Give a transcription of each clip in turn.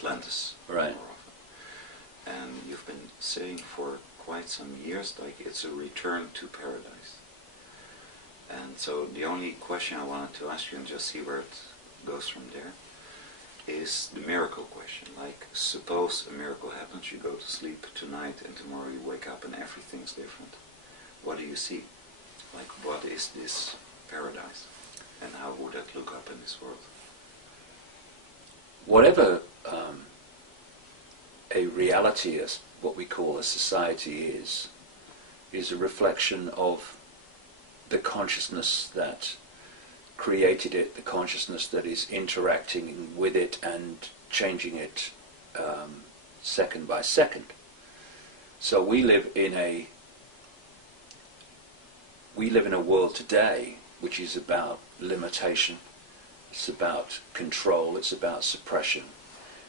Atlantis Right. more often. And you've been saying for quite some years, like, it's a return to paradise. And so the only question I wanted to ask you, and just see where it goes from there, is the miracle question. Like, suppose a miracle happens, you go to sleep tonight and tomorrow you wake up and everything's different. What do you see? Like, what is this paradise? And how would that look up in this world? Whatever a reality, as what we call a society is a reflection of the consciousness that created it, the consciousness that is interacting with it and changing it second by second. So we live in a world today which is about limitation, it's about control, it's about suppression,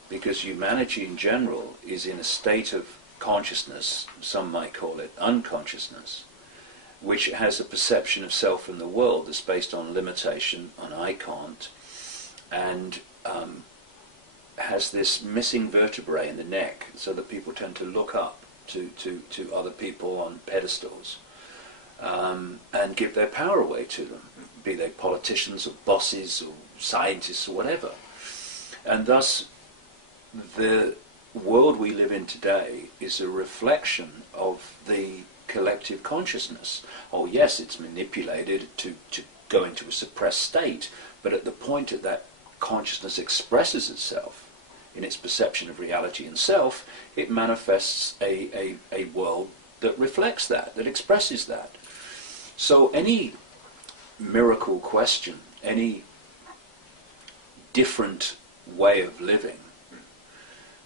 because humanity in general is in a state of consciousness, some might call it unconsciousness, which has a perception of self and the world that's based on limitation, on I can't, and has this missing vertebrae in the neck, so that people tend to look up to other people on pedestals and give their power away to them, be they politicians or bosses or scientists or whatever. And thus the world we live in today is a reflection of the collective consciousness. Oh yes, it's manipulated to go into a suppressed state, but at the point that that consciousness expresses itself in its perception of reality and self, it manifests a world that reflects that, that expresses that. So any miracle question, any different way of living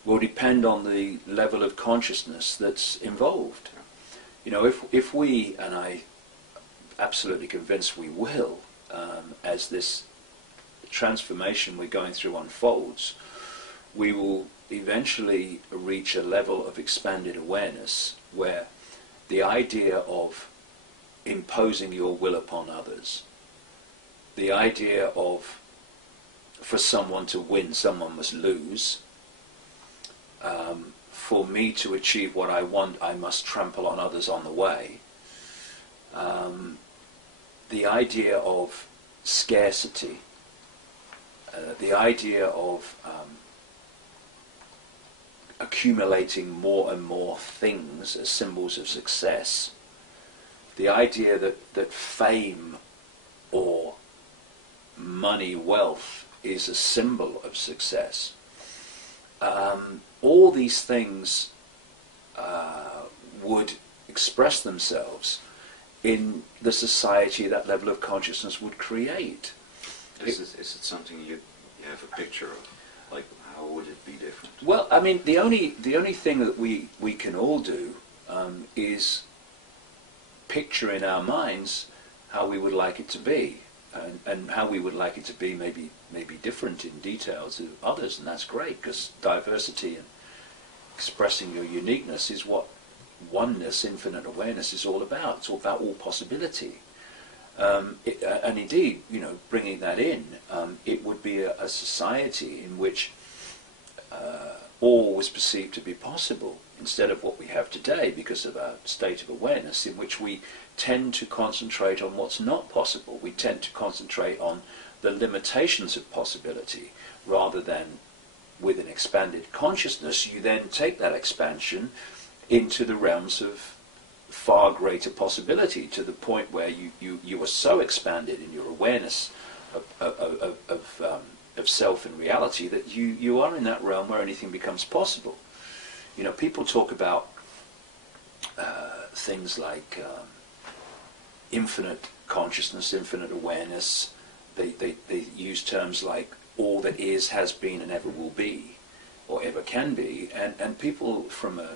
will depend on the level of consciousness that's involved. You know, if we, and I'm absolutely convinced we will, as this transformation we're going through unfolds, we will eventually reach a level of expanded awareness where the idea of imposing your will upon others, the idea of for someone to win, someone must lose, for me to achieve what I want, I must trample on others on the way. The idea of scarcity, the idea of accumulating more and more things as symbols of success, the idea that fame or money, wealth is a symbol of success. All these things would express themselves in the society that level of consciousness would create. Is it something you have a picture of? Like, how would it be different? Well, I mean, the only thing that we can all do is picture in our minds how we would like it to be, and how we would like it to be maybe different in detail to others, and that's great, because diversity and expressing your uniqueness is what oneness, infinite awareness is all about. It's all about all possibility. And indeed, you know, bringing that in, it would be a society in which all was perceived to be possible, instead of what we have today, because of our state of awareness, in which we tend to concentrate on what's not possible. We tend to concentrate on the limitations of possibility, rather than with an expanded consciousness, you then take that expansion into the realms of far greater possibility, to the point where you are so expanded in your awareness of self and reality that you are in that realm where anything becomes possible. You know, people talk about things like infinite consciousness, infinite awareness. They use terms like all that is, has been, and ever will be, or ever can be, and people from a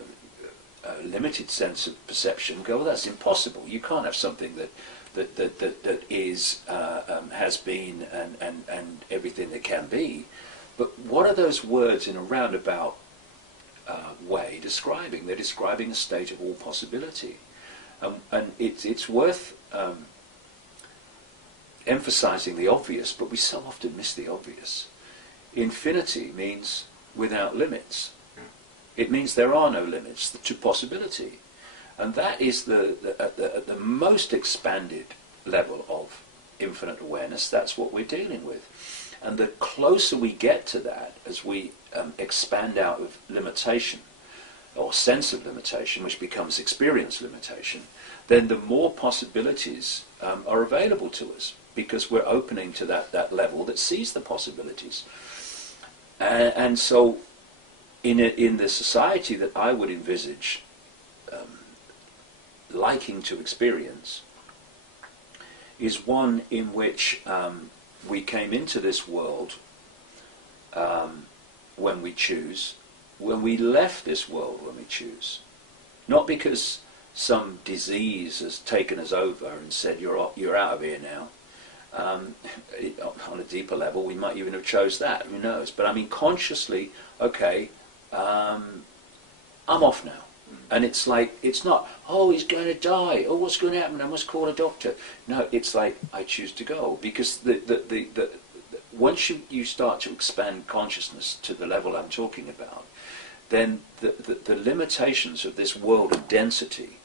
limited sense of perception go, well, that's impossible. You can't have something that is, has been, and everything that can be. But what are those words in a roundabout way describing? They're describing a state of all possibility, and it's worth emphasizing the obvious, but we so often miss the obvious. Infinity means without limits. It means there are no limits to possibility. And that is at the most expanded level of infinite awareness. That's what we're dealing with. And the closer we get to that, as we expand out of limitation, or sense of limitation, which becomes experience limitation, then the more possibilities are available to us, because we're opening to that level that sees the possibilities. And so in the society that I would envisage liking to experience is one in which we came into this world when we choose, when we left this world when we choose. Not because some disease has taken us over and said, you're out of here now. On a deeper level, we might even have chose that, who knows. But I mean, consciously, okay, I'm off now. And it's like, it's not, oh, he's going to die, oh, what's going to happen, I must call a doctor. No, it's like, I choose to go. Because once you start to expand consciousness to the level I'm talking about, then the limitations of this world of density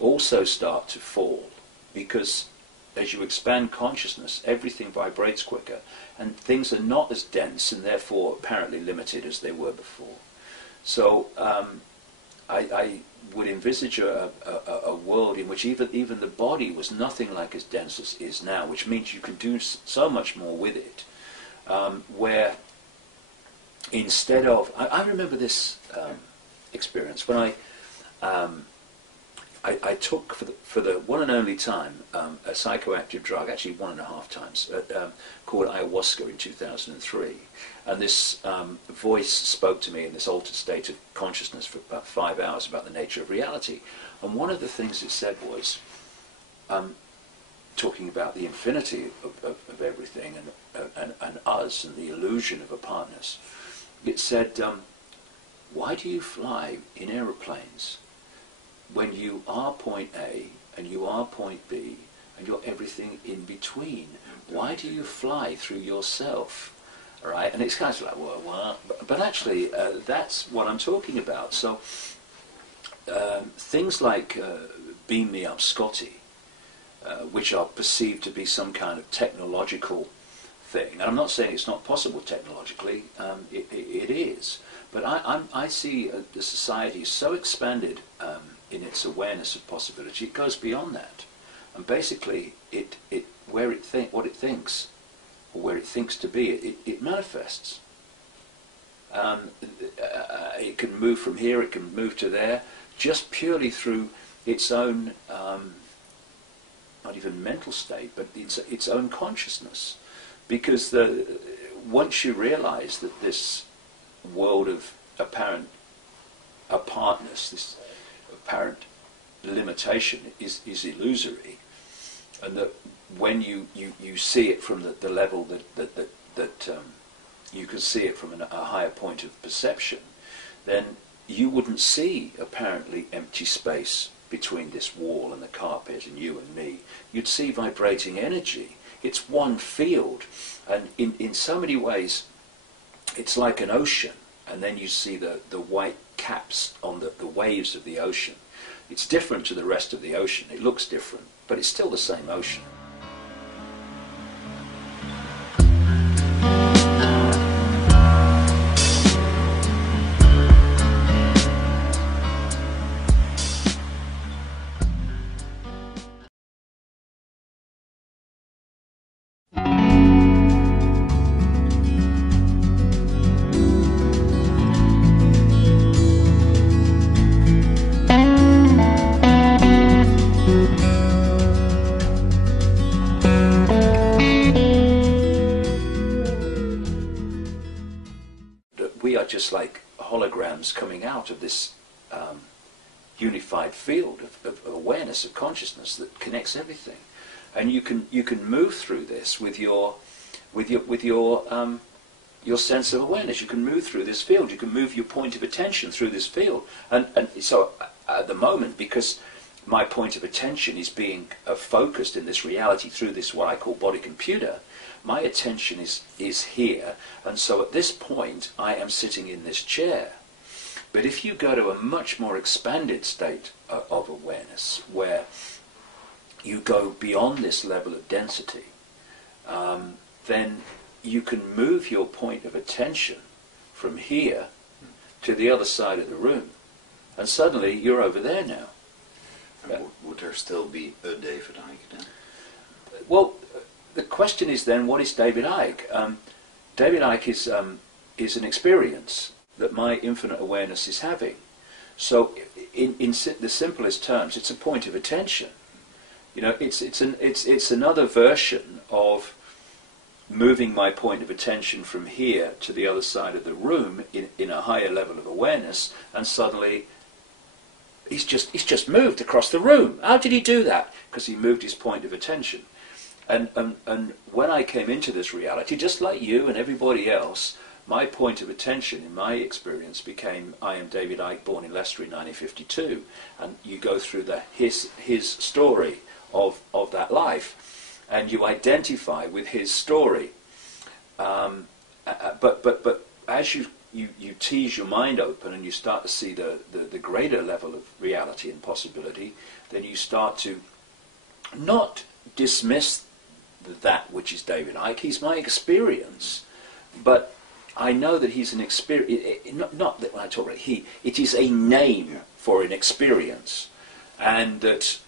also start to fall. Because as you expand consciousness, everything vibrates quicker, and things are not as dense and therefore apparently limited as they were before. So I would envisage a world in which even the body was nothing like as dense as it is now, which means you can do so much more with it. Where instead of, I remember this experience when I took for the one and only time a psychoactive drug, actually 1.5 times, called ayahuasca in 2003. And this voice spoke to me in this altered state of consciousness for about 5 hours about the nature of reality. And one of the things it said was, talking about the infinity of everything and us and the illusion of apartness, it said, why do you fly in aeroplanes when you are point A and you are point B and you're everything in between? Why do you fly through yourself? All right? And it's kind of like, well, what? But actually, that's what I'm talking about. So things like Beam Me Up Scotty, which are perceived to be some kind of technological thing. And I'm not saying it's not possible technologically, it is. But I see the society so expanded in its awareness of possibility, it goes beyond that. And basically, what it thinks, or where it thinks to be, it manifests. It can move from here, it can move to there, just purely through its own, not even mental state, but its own consciousness. Because once you realize that this world of apparent apartness, this apparent limitation is illusory, and that when you see it from the level that you can see it from a higher point of perception, then you wouldn't see apparently empty space between this wall and the carpet and you and me. You'd see vibrating energy. It's one field, and in so many ways it's like an ocean, and then you see the white caps on the waves of the ocean. It's different to the rest of the ocean. It looks different, but it's still the same ocean. Just like holograms coming out of this unified field of awareness, of consciousness that connects everything, and you can move through this with your sense of awareness. You can move through this field. You can move your point of attention through this field, and so at the moment, because my point of attention is being focused in this reality through this what I call body computer, my attention is here, and so at this point I am sitting in this chair. But if you go to a much more expanded state of awareness, where you go beyond this level of density, then you can move your point of attention from here to the other side of the room, and suddenly you're over there now. And would there still be a David Icke then? Well, the question is then, what is David Icke? David Icke is an experience that my infinite awareness is having. So, in the simplest terms, it's a point of attention. You know, it's another version of moving my point of attention from here to the other side of the room in a higher level of awareness, and suddenly he's just moved across the room. How did he do that? Because he moved his point of attention. And when I came into this reality, just like you and everybody else, my point of attention in my experience became, I am David Icke, born in Leicester in 1952, and you go through his story of that life, and you identify with his story. But as you tease your mind open and you start to see the greater level of reality and possibility, then you start to not dismiss that which is David Icke. He's my experience, but I know that he's an experience. Not that when I talk about he, it is a name for an experience, and that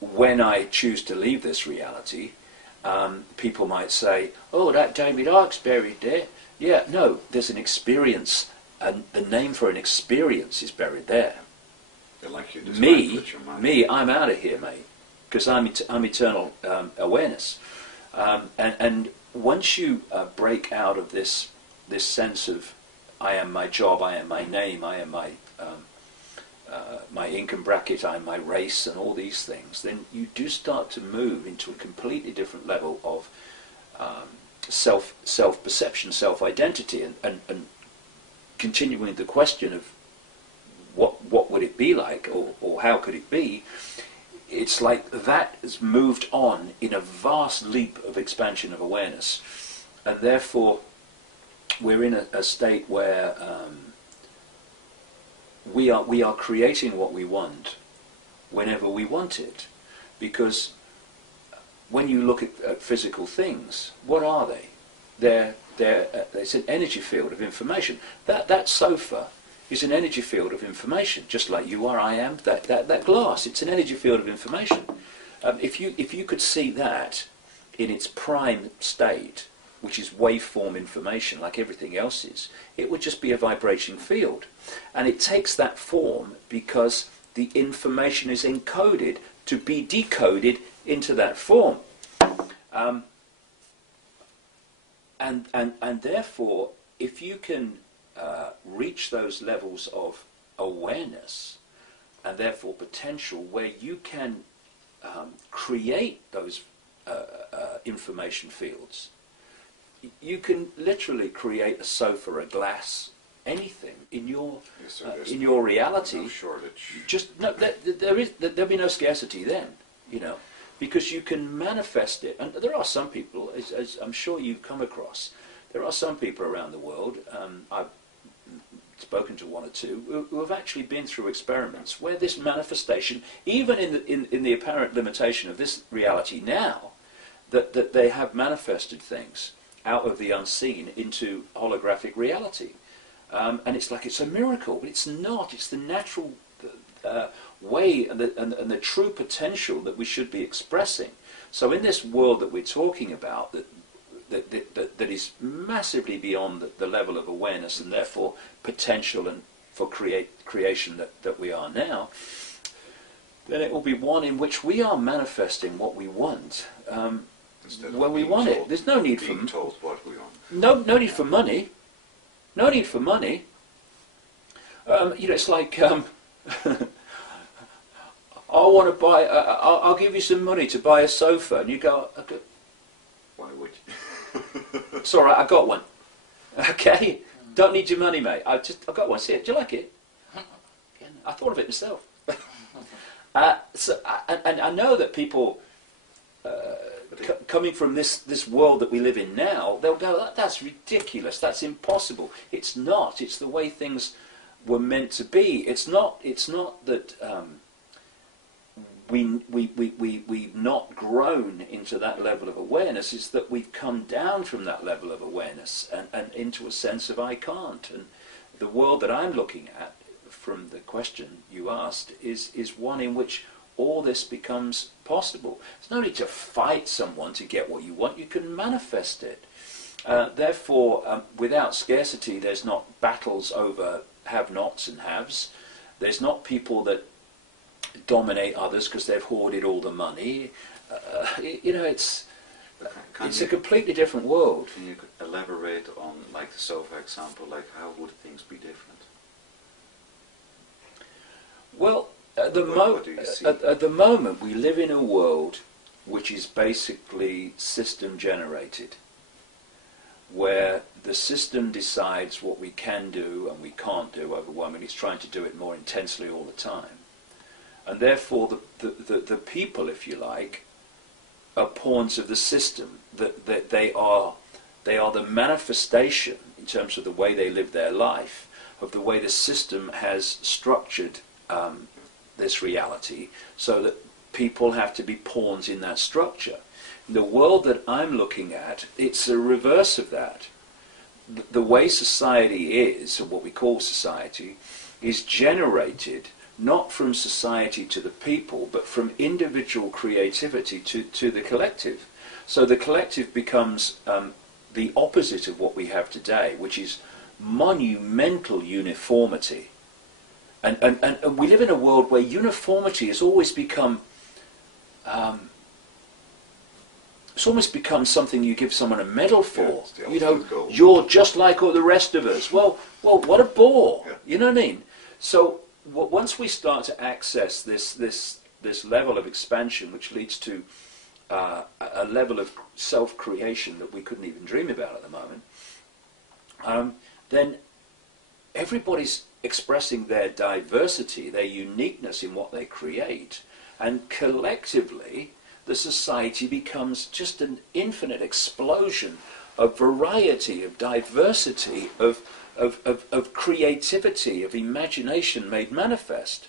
when I choose to leave this reality, people might say, "Oh, that David Icke's buried there." Yeah, no, there's an experience, and the name for an experience is buried there. Like you described with your mind. Me, I'm out of here, mate, because I'm eternal awareness, and once you break out of this sense of I am my job, I am my name, I am my income bracket, I am my race, and all these things, then you do start to move into a completely different level of self-perception, self-identity, and continuing the question of what would it be like, or how could it be. It's like that has moved on in a vast leap of expansion of awareness, and therefore we're in a state where we are creating what we want whenever we want it, because when you look at physical things, what are they? It's an energy field of information. That sofa is an energy field of information, just like you are, I am. That glass, it's an energy field of information. If you could see that in its prime state, which is waveform information like everything else is, it would just be a vibrating field. And it takes that form because the information is encoded to be decoded into that form. And therefore, if you can reach those levels of awareness, and therefore potential, where you can create those information fields, you can literally create a sofa, a glass, anything in your reality. No shortage. Just no, there'll be no scarcity then, you know, because you can manifest it. And there are some people, as I'm sure you've come across, there are some people around the world. I've spoken to one or two who have actually been through experiments where this manifestation, even in the apparent limitation of this reality now, that they have manifested things out of the unseen into holographic reality. And it's like it's a miracle, but it's not. It's the natural way and the true potential that we should be expressing. So in this world that we're talking about, that is massively beyond the level of awareness and therefore potential and for creation that we are now, then it will be one in which we are manifesting what we want when we want it. There's no need for told what we want. No need for money. No need for money. You know, it's like I want to buy. I'll give you some money to buy a sofa, and you go. Okay, why would you? It's all right. I got one. Okay, don't need your money, mate. I got one. See it? Do you like it? I thought of it myself. And I know that people coming from this world that we live in now, they'll go, that's ridiculous, that's impossible. It's not. It's the way things were meant to be. It's not that we've not grown into that level of awareness. It's that we've come down from that level of awareness and into a sense of I can't. And the world that I'm looking at, from the question you asked, is one in which all this becomes possible. There's no need to fight someone to get what you want. You can manifest it. Therefore, without scarcity, there's not battles over have-nots and haves. There's not people that dominate others because they've hoarded all the money. It's a completely different world. Can you elaborate on, like the sofa example, like how would things be different? Well, at the moment we live in a world which is basically system generated, where the system decides what we can do and we can't do over one, and it's trying to do it more intensely all the time. And therefore the people, if you like, are pawns of the system. That they are the manifestation, in terms of the way they live their life, of the way the system has structured this reality, so that people have to be pawns in that structure. The world that I'm looking at, it's a reverse of that. The way society is, or what we call society, is generated not from society to the people, but from individual creativity to the collective. So the collective becomes the opposite of what we have today, which is monumental uniformity. And we live in a world where uniformity has always become it's almost become something you give someone a medal for. Yeah, you're just like all the rest of us. Well, what a bore. Yeah. You know what I mean? So once we start to access this level of expansion, which leads to a level of self-creation that we couldn't even dream about at the moment, then everybody's expressing their diversity, their uniqueness in what they create, and collectively the society becomes just an infinite explosion of variety, of diversity, of creativity, of imagination made manifest.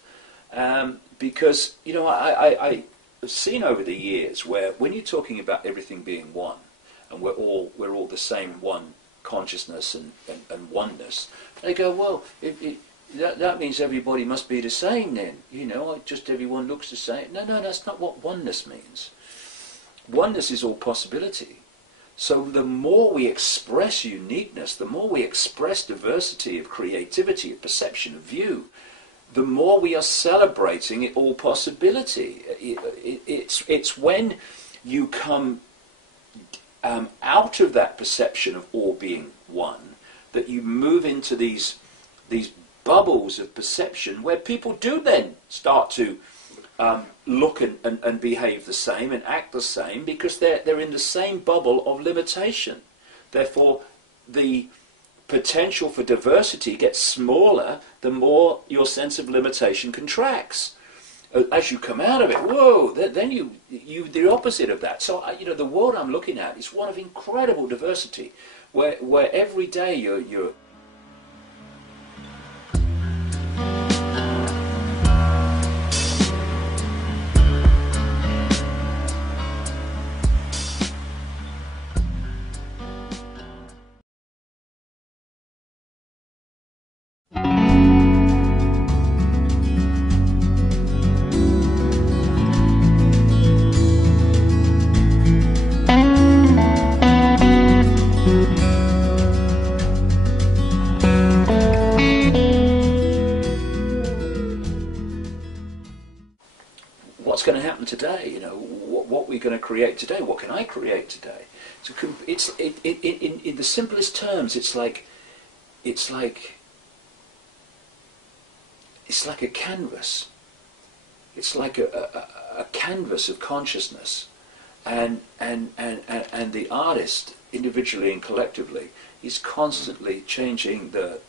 Because, I've seen over the years where when you're talking about everything being one, and we're all the same one consciousness and oneness, they go, well, that means everybody must be the same then, just everyone looks the same. No, that's not what oneness means. Oneness is all possibility. So the more we express uniqueness, the more we express diversity of creativity, of perception, of view, the more we are celebrating all possibility. It's when you come out of that perception of all being one that you move into these bubbles of perception where people do then start to look and behave the same and act the same, because they're in the same bubble of limitation. Therefore, the potential for diversity gets smaller the more your sense of limitation contracts. As you come out of it, whoa, then you the opposite of that. So the world I'm looking at is one of incredible diversity, where every day you're today, what we're going to create today, what can I create today? In the simplest terms, it's like a canvas. It's like a canvas of consciousness, and the artist, individually and collectively, is constantly changing the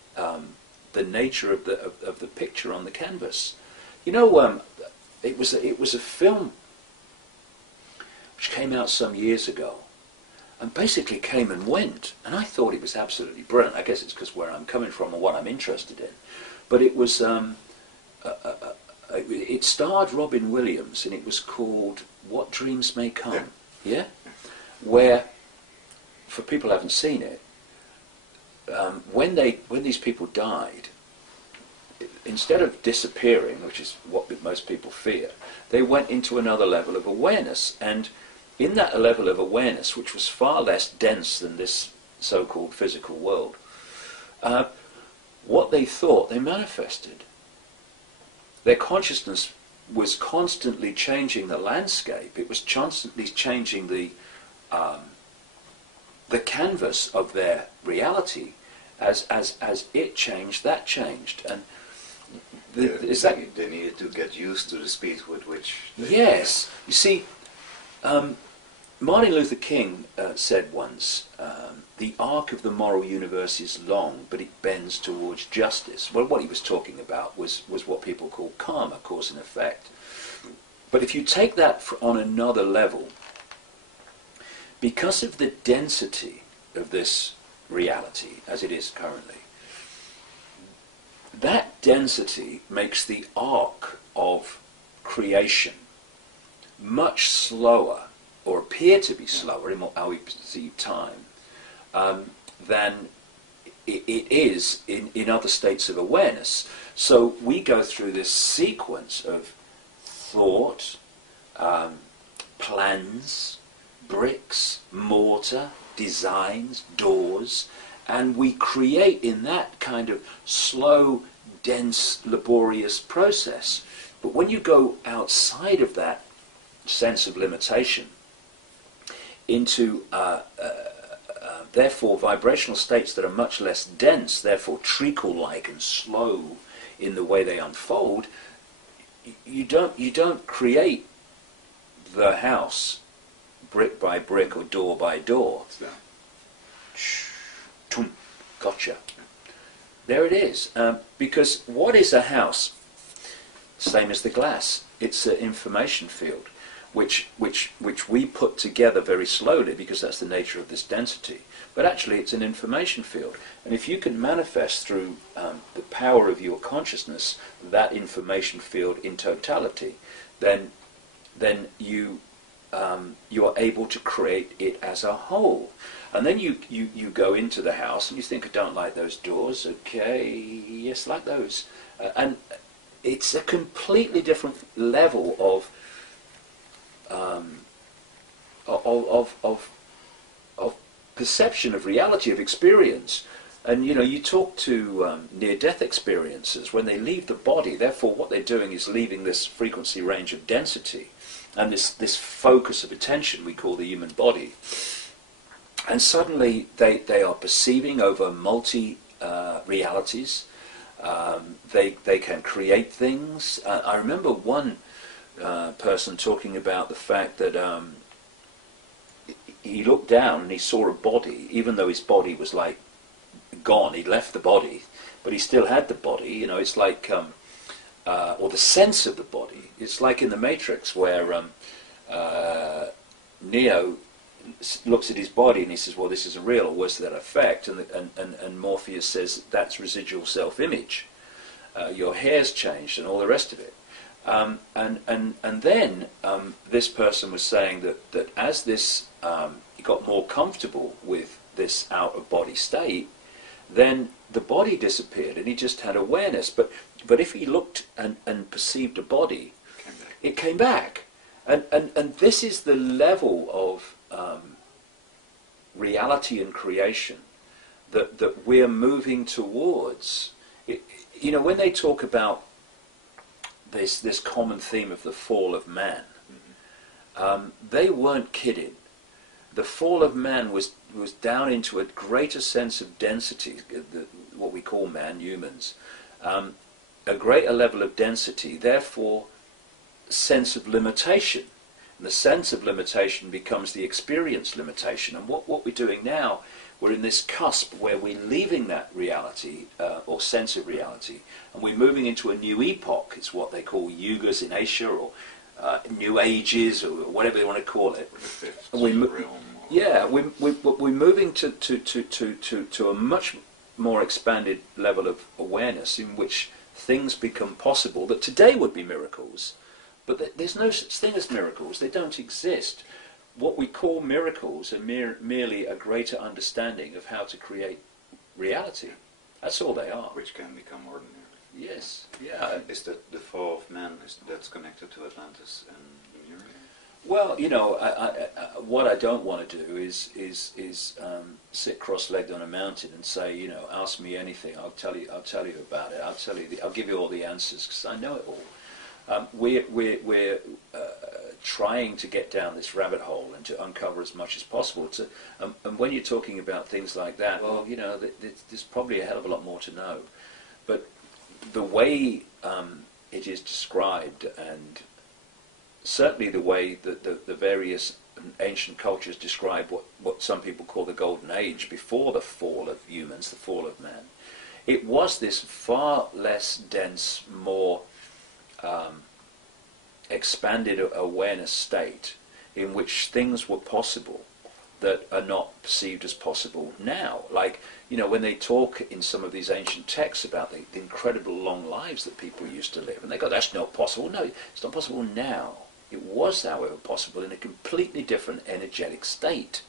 nature of the picture on the canvas. It was a film which came out some years ago, and basically came and went. And I thought it was absolutely brilliant. I guess it's because where I'm coming from and what I'm interested in. But it was, it starred Robin Williams, and it was called What Dreams May Come. Yeah? Where, for people who haven't seen it, when these people died, instead of disappearing, which is what most people fear, they went into another level of awareness. And in that level of awareness, which was far less dense than this so-called physical world, what they thought, they manifested. Their consciousness was constantly changing the landscape. It was constantly changing the canvas of their reality. As it changed, that changed. And they needed to get used to the speed with which... Yes. You see, Martin Luther King said once, the arc of the moral universe is long, but it bends towards justice. Well, what he was talking about was what people call karma, cause and effect. But if you take that on another level, because of the density of this reality as it is currently, that density makes the arc of creation much slower, or appear to be slower in how we perceive time, than it is in other states of awareness. So we go through this sequence of thought, plans, bricks, mortar, designs, doors, and we create in that kind of slow, dense, laborious process. But when you go outside of that sense of limitation into therefore vibrational states that are much less dense, therefore treacle-like and slow in the way they unfold, you don't create the house brick by brick or door by door. Gotcha. There it is. Because what is a house? Same as the glass. It's an information field, which we put together very slowly because that's the nature of this density. But actually it's an information field. And if you can manifest through the power of your consciousness that information field in totality, then you are able to create it as a whole. And then you go into the house and you think, I don't like those doors. Okay, yes, like those. And it's a completely different level of perception of reality, of experience. And you talk to near-death experiencers when they leave the body. Therefore, what they're doing is leaving this frequency range of density and this focus of attention we call the human body. And suddenly they are perceiving over multi-realities. They can create things. I remember one person talking about the fact that he looked down and he saw a body, even though his body was like gone. He'd left the body, but he still had the body. It's like, or the sense of the body. It's like in the Matrix where Neo looks at his body and he says, well, this isn't real, or what's that effect? And Morpheus says, that's residual self-image. Your hair's changed and all the rest of it. And then this person was saying that as this he got more comfortable with this out-of-body state, then the body disappeared and he just had awareness. But if he looked and perceived a body, it came back. And this is the level of reality and creation that we're moving towards. When they talk about this common theme of the fall of man, they weren't kidding. The fall of man was down into a greater sense of density, what we call man, humans, a greater level of density, therefore sense of limitation. And the sense of limitation becomes the experience limitation. And what we're doing now, we're in this cusp where we're leaving that reality, or sense of reality, and we're moving into a new epoch. It's what they call yugas in Asia, or New Ages, or whatever they want to call it. The fifth And we realm. yeah, we're moving to a much more expanded level of awareness in which things become possible that today would be miracles, but there's no such thing as miracles. They don't exist. What we call miracles are merely a greater understanding of how to create reality. That's all they are. Which can become ordinary. Yes, yeah. Is that the fall of man, that's connected to Atlantis and Lemuria? Well, you know, what I don't want to do is sit cross-legged on a mountain and say, you know, ask me anything. I'll tell you about it. I'll give you all the answers because I know it all. We're trying to get down this rabbit hole and to uncover as much as possible. And when you're talking about things like that, well, you know, there's probably a hell of a lot more to know. But the way it is described, and certainly the way that the various ancient cultures describe what some people call the Golden Age before the fall of humans, the fall of man, it was this far less dense, more expanded awareness state in which things were possible that are not perceived as possible now. Like, you know, when they talk in some of these ancient texts about the incredible long lives that people used to live, and they go, that's not possible. No, it's not possible now. It was, however, possible in a completely different energetic state.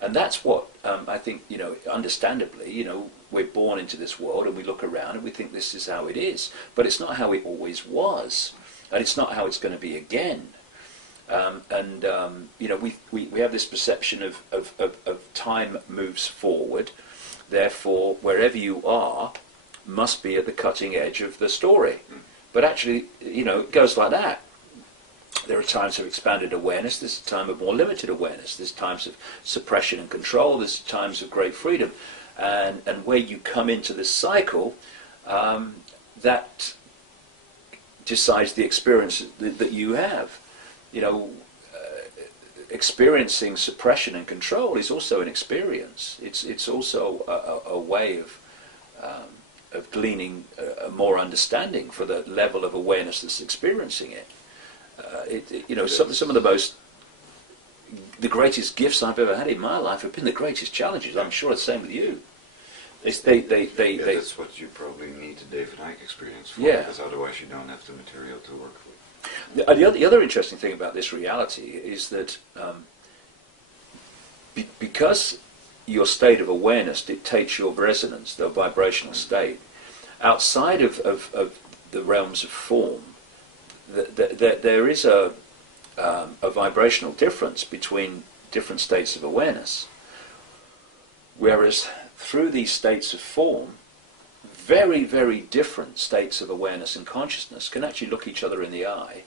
And that's what I think, you know, understandably, you know, we're born into this world and we look around and we think this is how it is. But it's not how it always was. And it's not how it's going to be again. You know, we have this perception of time moves forward. Therefore, wherever you are must be at the cutting edge of the story. But actually, you know, it goes like that. There are times of expanded awareness, there's a time of more limited awareness, there's times of suppression and control, there's times of great freedom. And where you come into this cycle, that decides the experience that you have. You know, experiencing suppression and control is also an experience. It's also a way of gleaning more understanding for the level of awareness that's experiencing it. You know, some of the greatest gifts I've ever had in my life have been the greatest challenges. I'm sure it's the same with you. That's what you probably need the David Icke experience for, because otherwise you don't have the material to work with. The other interesting thing about this reality is that because your state of awareness dictates your resonance, the vibrational state, outside of the realms of form, there is a vibrational difference between different states of awareness. Whereas through these states of form, very, very different states of awareness and consciousness can actually look each other in the eye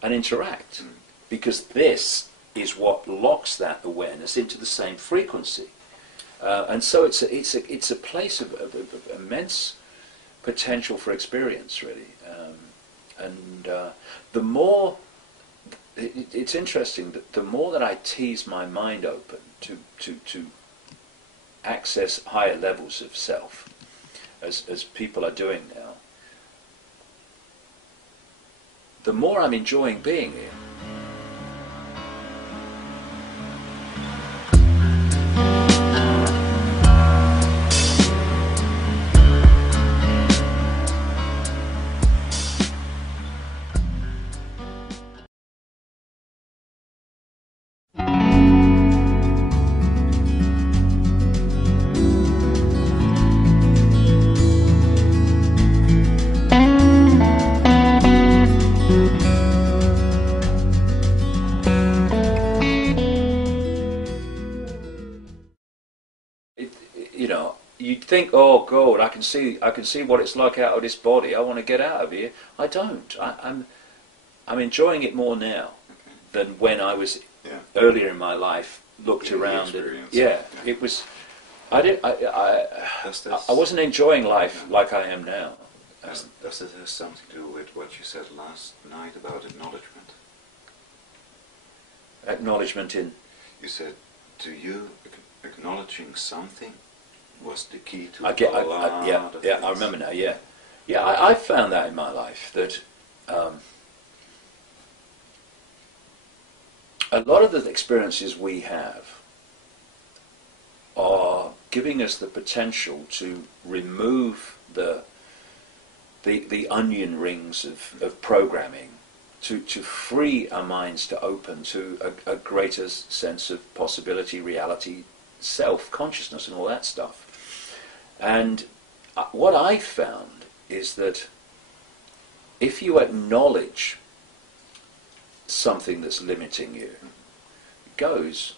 and interact. Because this is what locks that awareness into the same frequency. And so it's a place of immense potential for experience, really. The more, it's interesting that the more that I tease my mind open to access higher levels of self, as people are doing now, the more I'm enjoying being here. Think, oh God, I can see what it's like out of this body. I want to get out of here. I don't. I'm enjoying it more now than when I was earlier in my life. Looked around and it was. I wasn't enjoying life like I am now. Does it have something to do with what you said last night about acknowledgement? Acknowledgement in. You said, to you, acknowledging something was the key to I remember now. I found that in my life that a lot of the experiences we have are giving us the potential to remove the onion rings of programming, to free our minds to open to a greater sense of possibility, reality, self-consciousness and all that stuff. And what I found is that if you acknowledge something that's limiting you, it goes.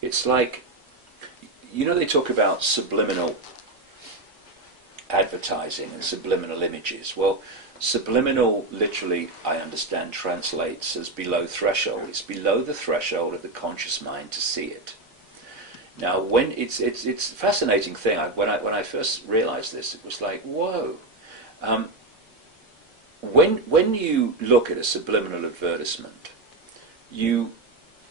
It's like, you know, they talk about subliminal advertising and subliminal images. Well, subliminal, literally, I understand, translates as below threshold. It's below the threshold of the conscious mind to see it. Now, when it's a fascinating thing. When I first realized this, it was like, whoa. When you look at a subliminal advertisement, you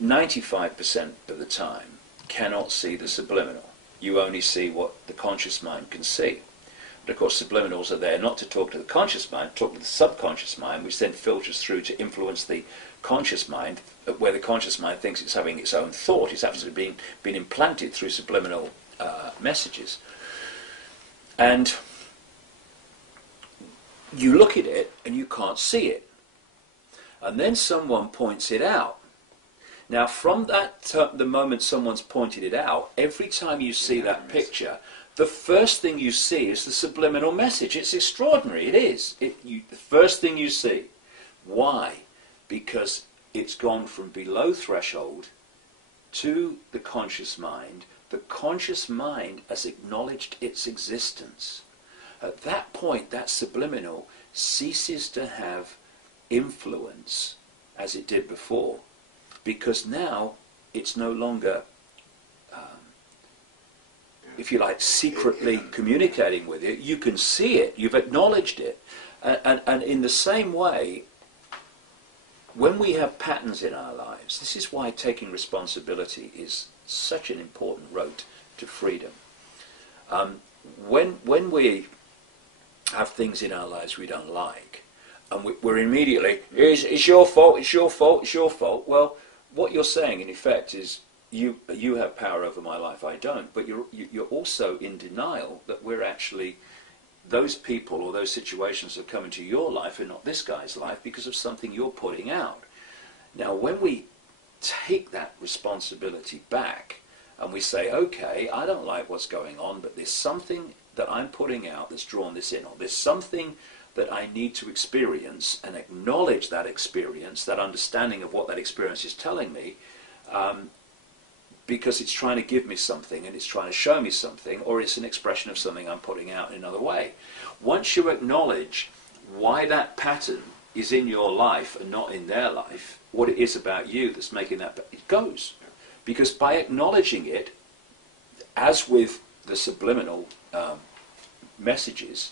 95% of the time cannot see the subliminal. You only see what the conscious mind can see. But of course, subliminals are there not to talk to the conscious mind, talk to the subconscious mind, which then filters through to influence the conscious mind, where the conscious mind thinks it's having its own thought. It's actually being implanted through subliminal messages. And you look at it and you can't see it. And then someone points it out. Now, from the moment someone's pointed it out, every time you see that picture, the first thing you see is the subliminal message. It's extraordinary. It is. The first thing you see. Why? Because it's gone from below threshold to the conscious mind. The conscious mind has acknowledged its existence. At that point, that subliminal ceases to have influence as it did before, because now it's no longer, if you like, secretly communicating with you. You can see it, you've acknowledged it. And in the same way, when we have patterns in our lives, this is why taking responsibility is such an important road to freedom. When we have things in our lives we don't like, and we're immediately, it's your fault, it's your fault, it's your fault. Well, what you're saying in effect is, you have power over my life, I don't. But you're also in denial that we're actually, those people or those situations that come into your life are not this guy's life because of something you're putting out. Now, when we take that responsibility back and we say, okay, I don't like what's going on, but there's something that I'm putting out that's drawn this in, or there's something that I need to experience, and acknowledge that experience, that understanding of what that experience is telling me, because it's trying to give me something and it's trying to show me something, or it's an expression of something I'm putting out in another way. Once you acknowledge why that pattern is in your life and not in their life, what it is about you that's making that, it goes. Because by acknowledging it, as with the subliminal messages,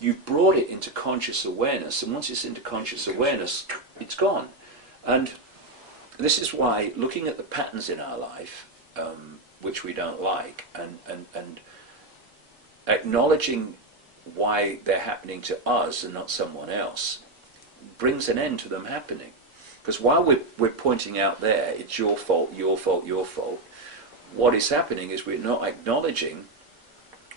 you've brought it into conscious awareness, and once it's into conscious awareness, it's gone. And this is why looking at the patterns in our life, which we don't like, and acknowledging why they're happening to us and not someone else, brings an end to them happening. Because while we're pointing out there, it's your fault, your fault, your fault, what is happening is we're not acknowledging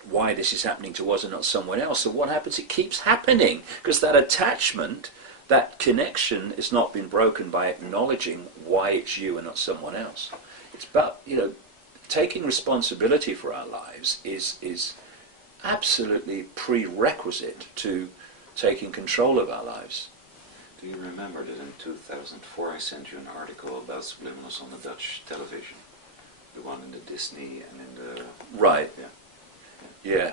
why this is happening to us and not someone else. So what happens? It keeps happening, because that attachment, that connection has not been broken by acknowledging why it's you and not someone else. It's about, taking responsibility for our lives is absolutely prerequisite to taking control of our lives. Do you remember that in 2004 I sent you an article about subliminals on the Dutch television? The one in the Disney and in the... Right. Yeah.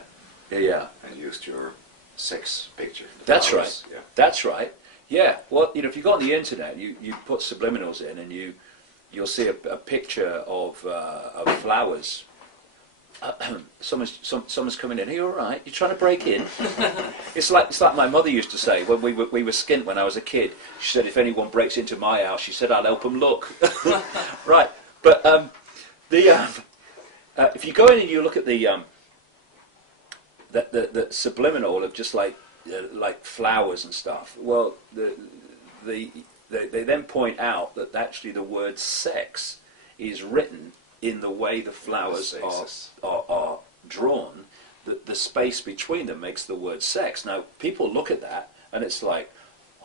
Yeah. I used your sex picture. That's flowers. right. Yeah. That's right. Yeah. Well, if you go on the internet, you put subliminals in, and you'll see a picture of flowers. Someone's coming in. Are you all right? You trying to break in? It's like my mother used to say when we were skint when I was a kid. She said, if anyone breaks into my house, she said, I'll help them look. Right. But if you go in and you look at the subliminal of just like flowers and stuff, well, the they then point out that actually the word sex is written in the way the flowers are drawn, that the space between them makes the word sex. Now, people look at that and it's like,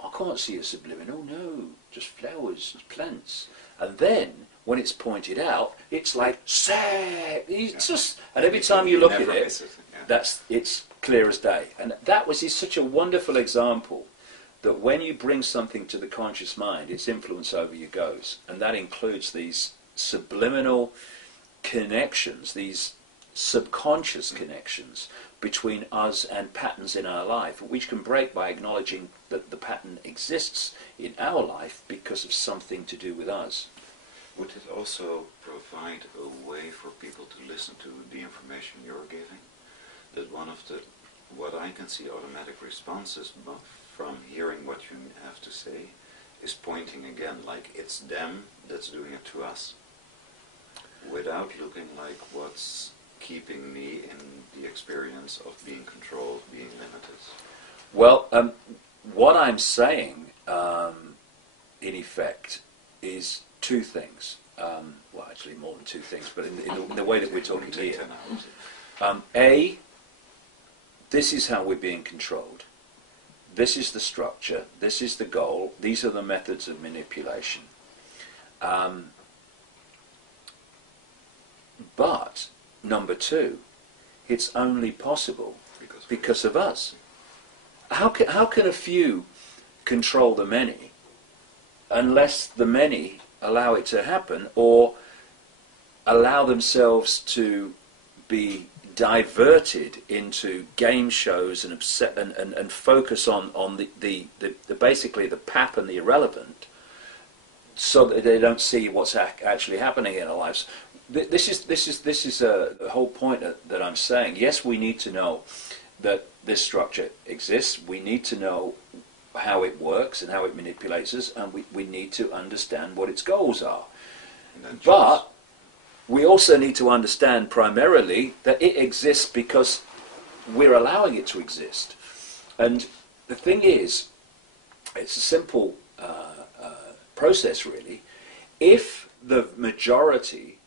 I can't see a subliminal, no, just flowers, plants. And then, when it's pointed out, it's like, sex! It's just, and every time you look at it, it's clear as day. And that is such a wonderful example that when you bring something to the conscious mind, its influence over you goes. And that includes these subliminal connections, these subconscious connections between us and patterns in our life, which can break by acknowledging that the pattern exists in our life because of something to do with us. Would it also provide a way for people to listen to the information you're giving? That one of the, what I can see automatic responses from hearing what you have to say is pointing again, like it's them that's doing it to us, without looking like what's keeping me in the experience of being controlled, being limited. Well, what I'm saying, in effect, is two things. Well, actually more than two things, but in the way that we're talking here. A, this is how we're being controlled. This is the structure. This is the goal. These are the methods of manipulation. But, number two, it's only possible because of us. How can a few control the many unless the many allow it to happen or allow themselves to be diverted into game shows and focus on the basically the pap and the irrelevant, so that they don't see what's actually happening in our lives. This is a whole point that I'm saying. Yes, we need to know that this structure exists. We need to know how it works and how it manipulates us, and we need to understand what its goals are. But we also need to understand primarily that it exists because we're allowing it to exist. And the thing is, it's a simple process really. If the majority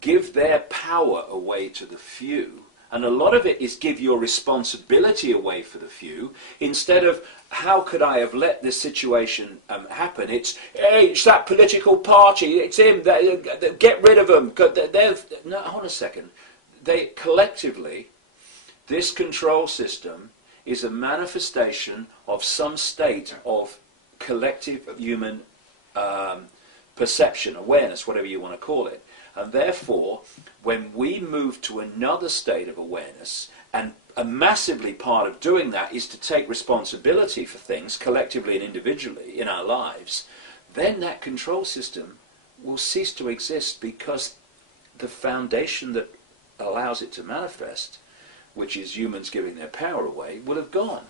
give their power away to the few, and a lot of it is give your responsibility away for the few, instead of how could I have let this situation happen, it's, hey, it's that political party, it's him, get rid of them. No, hold on a second. They collectively, this control system is a manifestation of some state of collective human perception, awareness, whatever you want to call it. And therefore, when we move to another state of awareness, and a massively part of doing that is to take responsibility for things collectively and individually in our lives, then that control system will cease to exist, because the foundation that allows it to manifest, which is humans giving their power away, will have gone.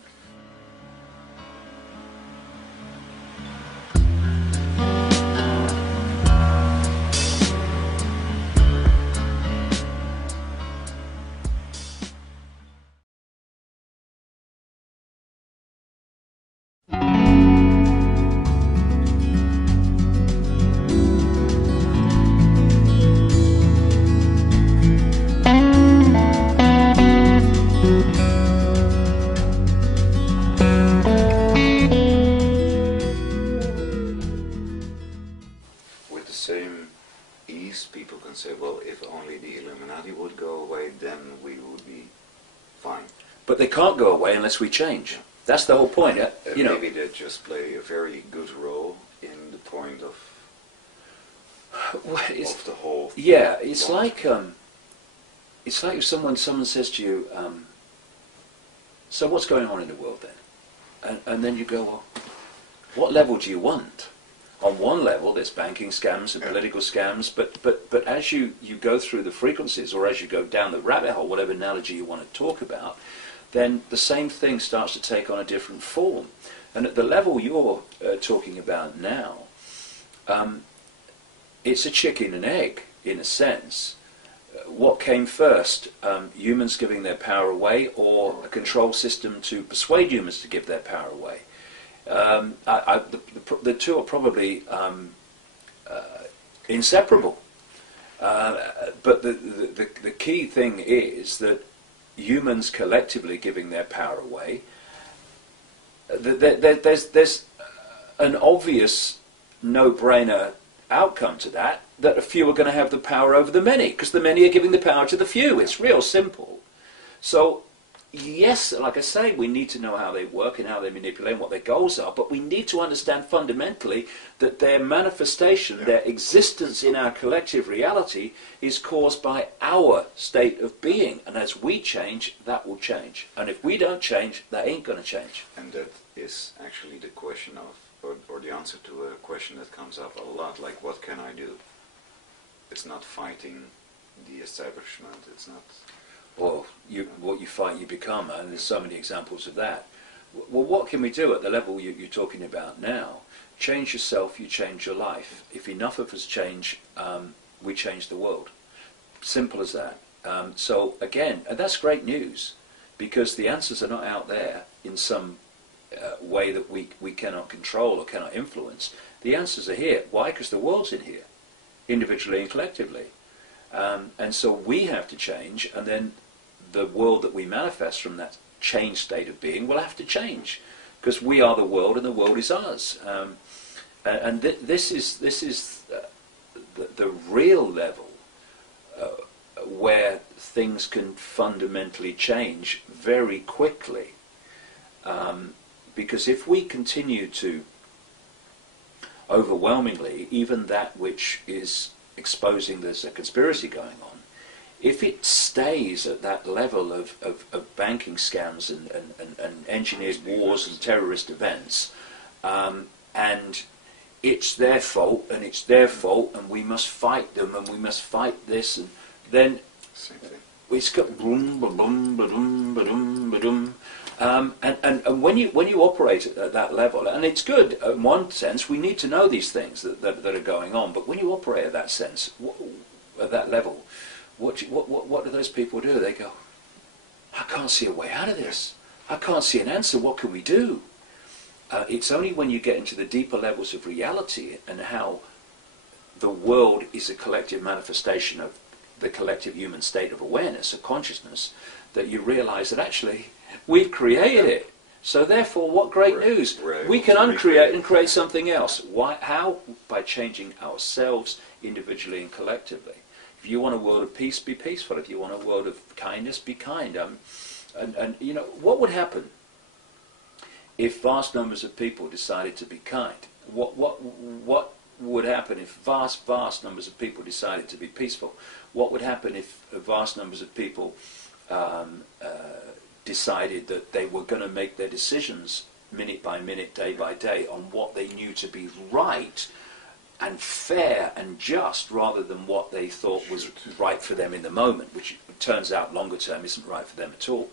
But they can't go away unless we change. That's the whole point. You know, maybe they just play a very good role in the point of the whole. Yeah, it's like if someone says to you, "So what's going on in the world then?" And then you go, "Well, what level do you want?" On one level, there's banking scams and political scams, but as you go through the frequencies, or as you go down the rabbit hole, whatever analogy you want to talk about, then the same thing starts to take on a different form. And at the level you're talking about now, it's a chicken and egg, in a sense. What came first, humans giving their power away, or a control system to persuade humans to give their power away? The two are probably inseparable. But the key thing is that humans collectively giving their power away, there's an obvious no-brainer outcome to that a few are going to have the power over the many, because the many are giving the power to the few. It's real simple. So yes, like I say, we need to know how they work and how they manipulate and what their goals are, but we need to understand fundamentally that their manifestation, their existence in our collective reality is caused by our state of being. And as we change, that will change. And if we don't change, that ain't going to change. And that is actually the question of, or the answer to a question that comes up a lot, like, what can I do? It's not fighting the establishment, it's not... Well, what you fight, you become, and there's so many examples of that. Well, what can we do at the level you're talking about now? Change yourself, you change your life. If enough of us change, we change the world. Simple as that. So again, and that's great news, because the answers are not out there in some way that we cannot control or cannot influence. The answers are here. Why? Because the world's in here, individually and collectively. And so we have to change, and then the world that we manifest from that changed state of being will have to change, because we are the world and the world is us. This is the real level where things can fundamentally change very quickly. Because if we continue to overwhelmingly, even that which is exposing there's a conspiracy going on, if it stays at that level of banking scams and engineered wars and terrorist events, and it's their fault and it's their fault and we must fight them and we must fight this, and then it's got boom, ba-dum, ba-dum, ba-dum, ba-dum. And when you operate at that level, and it's good in one sense, we need to know these things that are going on, but when you operate at that sense, at that level, what do those people do? They go, I can't see a way out of this. I can't see an answer. What can we do? It's only when you get into the deeper levels of reality and how the world is a collective manifestation of the collective human state of awareness, of consciousness, that you realize that actually we've created it. So therefore, what great news. We can uncreate and create something else. Why? How? By changing ourselves individually and collectively. If you want a world of peace, be peaceful. If you want a world of kindness, be kind. And you know, what would happen if vast numbers of people decided to be kind? What would happen if vast numbers of people decided to be peaceful? What would happen if vast numbers of people decided that they were going to make their decisions minute by minute, day by day, on what they knew to be right and fair and just, rather than what they thought was right for them in the moment, which it turns out longer term isn't right for them at all?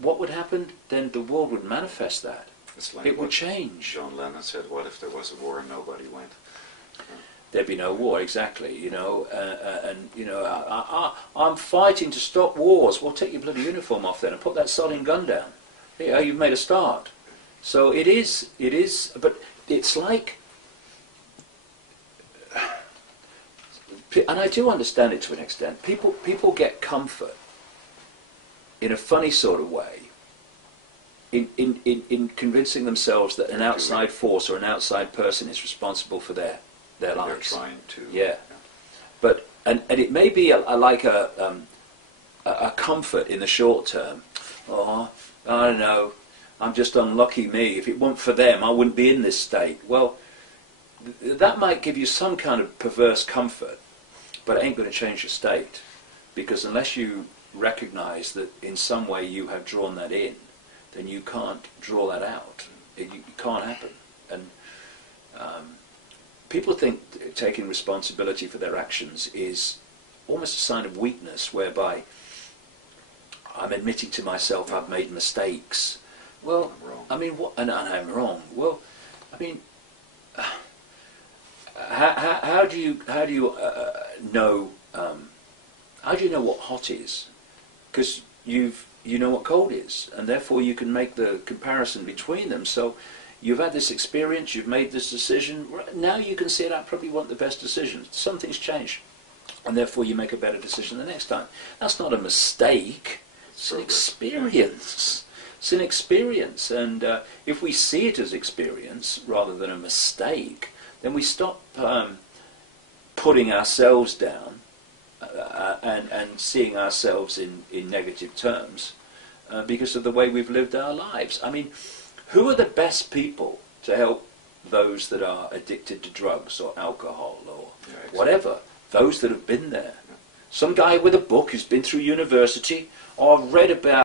What would happen? Then the world would manifest that. Like it would change. John Lennon said, what if there was a war and nobody went? There'd be no war, exactly, you know, and, you know, I'm fighting to stop wars. Well, take your bloody uniform off then and put that sodding gun down. You know, you've made a start. So it is, but it's like, and I do understand it to an extent, people get comfort in a funny sort of way in convincing themselves that an outside force or an outside person is responsible for their lives. They're trying to. Yeah. But and it may be like a comfort in the short term. Oh, I don't know, I'm just unlucky me. If it weren't for them, I wouldn't be in this state. Well, that might give you some kind of perverse comfort, but it ain't going to change your state, because unless you recognize that in some way you have drawn that in, then you can't draw that out. It can't happen. And people think taking responsibility for their actions is almost a sign of weakness, whereby I'm admitting to myself I've made mistakes. Well, I mean, what? And I'm wrong. Well, I mean, how do you know? How do you know what hot is? Because you know what cold is, and therefore you can make the comparison between them. So you've had this experience, you've made this decision, now you can see it out, probably want the best decision. Something's changed, and therefore you make a better decision the next time. That's not a mistake, it's an experience. It's an experience, and if we see it as experience rather than a mistake, then we stop putting ourselves down and seeing ourselves in negative terms because of the way we've lived our lives. I mean, who are the best people to help those that are addicted to drugs or alcohol or whatever? Those that have been there. Some guy with a book who's been through university or read about